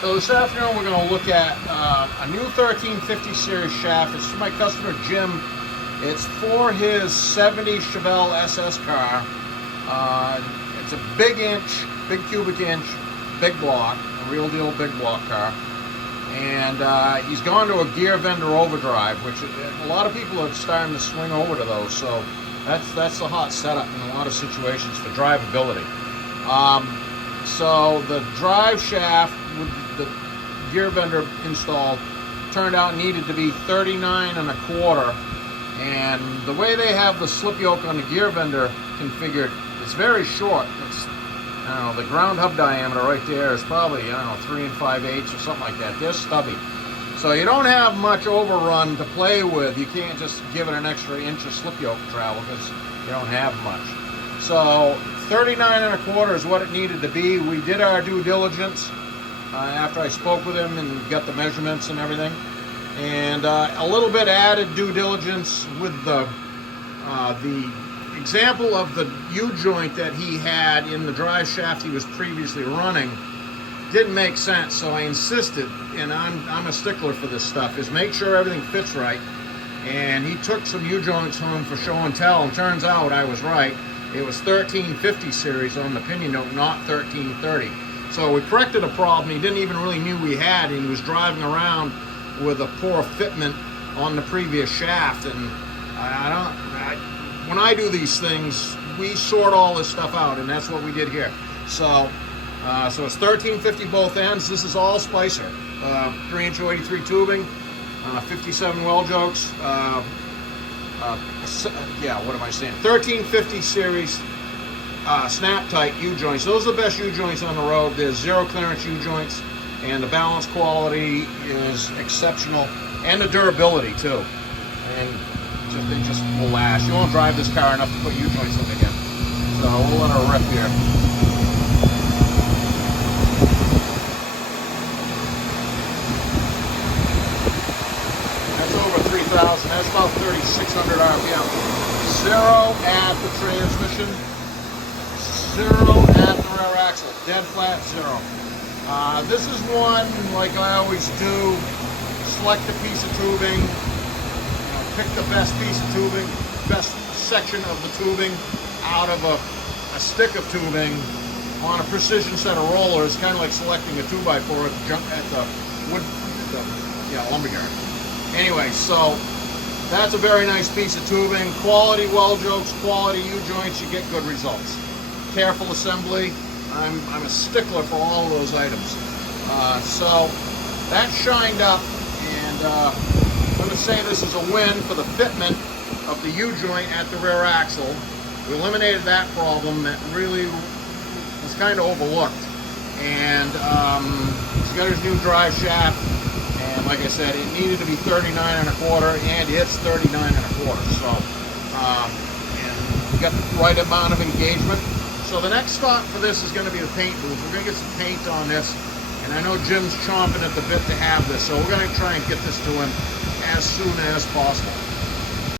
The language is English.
So this afternoon we're going to look at a new 1350 series shaft. It's for my customer Jim. It's for his 70 Chevelle SS car. It's a big inch, big cubic inch, big block, a real deal big block car. And he's gone to a gear vendor overdrive, which a lot of people are starting to swing over to those. So that's the hot setup in a lot of situations for drivability. So the drive shaft with the gear vendor installed turned out needed to be 39 1/4, and the way they have the slip yoke on the gear vendor configured, it's very short. It's, I don't know, the ground hub diameter right there is probably, I don't know, 3 5/8 or something like that. They're stubby. So you don't have much overrun to play with. You can't just give it an extra inch of slip yoke travel because you don't have much. So 39 1/4 is what it needed to be. We did our due diligence after I spoke with him and got the measurements and everything. And a little bit added due diligence with the example of the U-joint that he had in the drive shaft he was previously running didn't make sense. So I insisted, and I'm a stickler for this stuff, is make sure everything fits right. And he took some U-joints home for show and tell, and turns out I was right. It was 1350 series on the pinion note, not 1330. So we corrected a problem he didn't even really knew we had, and he was driving around with a poor fitment on the previous shaft. And when I do these things, we sort all this stuff out, and that's what we did here. So it's 1350 both ends. This is all Spicer, 3-inch 083 tubing, 57 well jokes. Yeah, what am I saying? 1350 series snap tight U-joints. Those are the best U-joints on the road. There's zero clearance U-joints, and the balance quality is exceptional, and the durability too. And they just will last. You won't drive this car enough to put U-joints in again. So we'll let her rip here. That's over 3,000. That's about 3,600 RPM. Zero at the transmission. Zero at the rear axle. Dead flat zero. This is one, like I always do, select a piece of tubing, pick the best piece of tubing, best section of the tubing out of a stick of tubing on a precision set of rollers, kind of like selecting a 2x4 at the wood, lumberyard. Anyway, so that's a very nice piece of tubing. Quality well jokes, quality U-joints, you get good results. Careful assembly. I'm a stickler for all of those items. So that shined up, and I'm going to say this is a win for the fitment of the U-joint at the rear axle. We eliminated that problem that really was kind of overlooked. And he's got his new drive shaft, and like I said, it needed to be 39 1/4, and it's 39 1/4. So, and we got the right amount of engagement. So the next stop for this is going to be the paint booth. We're going to get some paint on this, and I know Jim's chomping at the bit to have this, so we're going to try and get this to him as soon as possible.